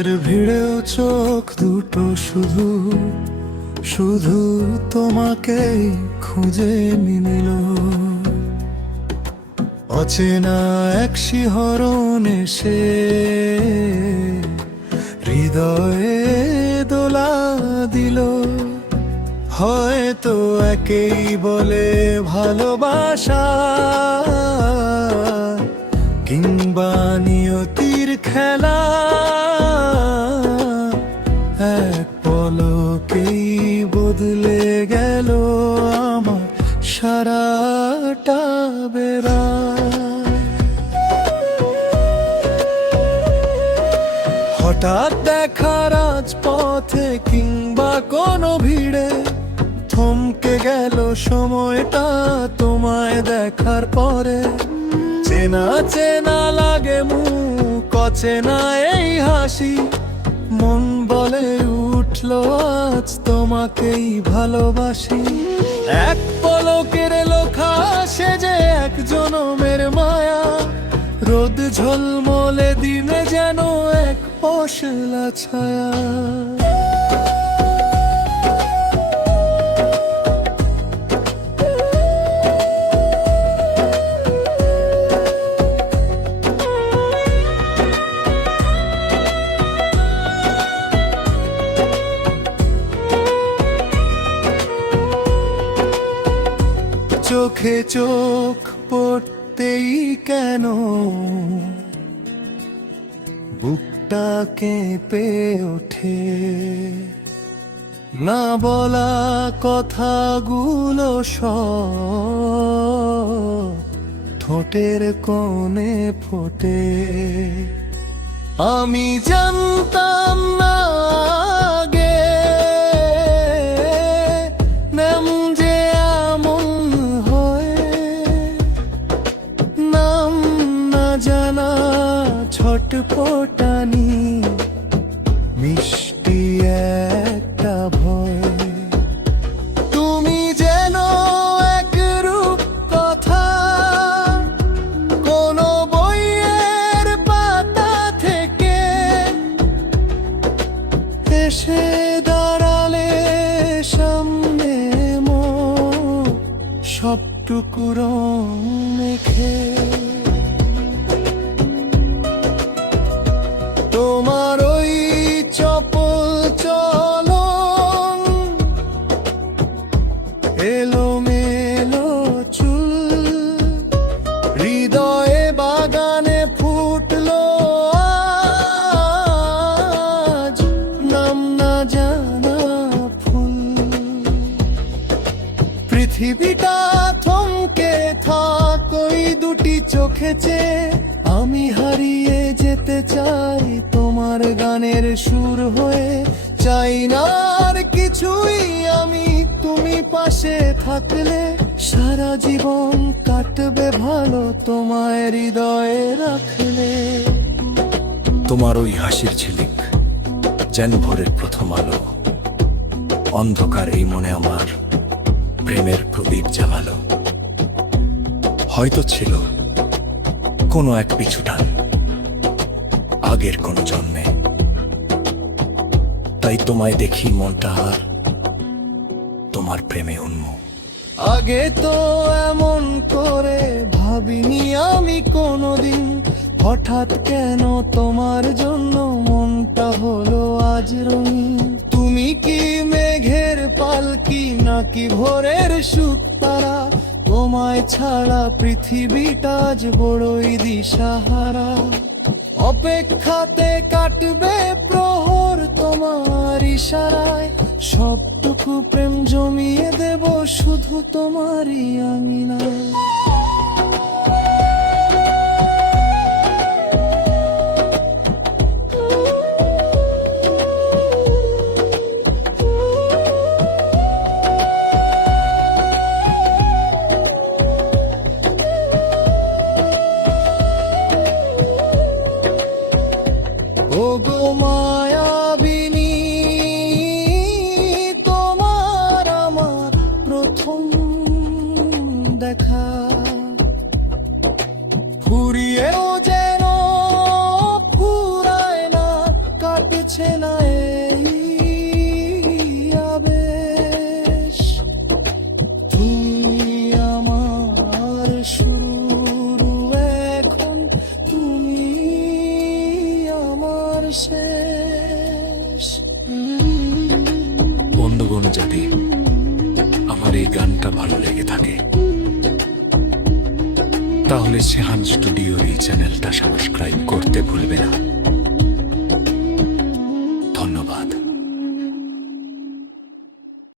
বাজারের ভিড়েও চোখ দুটো শুধু শুধু তোমাকেই খুঁজে নিল। অচেনা এক শিহরণ এসে হৃদয়ে দোলা দিল। হয়তো একেই বলে ভালোবাসা। কিংবা নিয়তির খেলা, এক পলকেই বদলে গেল আমার সারাটা বেড়া। হঠাৎ দেখা রাজপথে কিংবা কোনো ভিড়ে থমকে গেল সময়টা তোমায় দেখার পরে। চেনা চেনা লাগে মুখ, অচেনা এই হাসি। মন বলে উঠল, আজ তোমাকেই ভালোবাসি। এক পলকের লোখা, সে যে এক জনমের মায়া। রোদ ঝলমলে, দিনে যেন এক পশলা ছায়া। চোখে চোখ পড়তেই কেন? বুকটা কেঁপে ওঠে। না বলা কথাগুলো সব ঠোঁটের কোণে ফোটে। আমি জানতাম না ছটপটানি মিষ্টি একটা ভয়। তুমি যেন এক রূপ কথা, কোন বইয়ের পাতা থেকে এসে দাঁড়ালে সামনে সবটুকু রং মেখে। তোমার ওই চপল চলন। এলো মেলো চুল। হৃদয়ে বাগানে ফুটলো আজ। নাম না জানা ফুল। পৃথিবীটা থমকে থাক ওই দুটি চোখেছে আমি হারিয়ে যেতে চাই তোমার গানের সুর হয়ে। চাই না আর কিছুই আমি তুমি পাশে থাকলে। সারা জীবন কাটবে ভালো তোমায় হৃদয়ে রাখলে। তোমার ওই হাসির ঝিলিক, যেন ভোরের প্রথম আলো। অন্ধকার এই মনে আমার প্রেমের প্রদীপ জ্বালালো। হয়তো ছিল কোনো এক পিছুটান আগের কোনো জন্মে। তাই তোমায় দেখি মনটা আর তোমার প্রেমে উন্মুখ আগে তো এমন করে ভাবিনি আমি কোনোদিন। হঠাৎ কেন তোমার জন্য মনটা হলো আজ রঙিন? তুমি কি মেঘের পালকি নাকি ভোরের সুখ তারা তোমায় ছাড়া পৃথিবীটা আজ বড়ই দিশাহারা। অপেক্ষাতে কাটবে প্রহর তোমার ইশারায়। সবটুকু প্রেম জমিয়ে দেব শুধু তোমারই আঙিনায়। বন্ধুগণ, যদি আমার এই গানটা ভালো লেগে থাকে, তাহলে সেহান স্টুডিও এই চ্যানেলটা সাবস্ক্রাইব করতে ভুলবে না।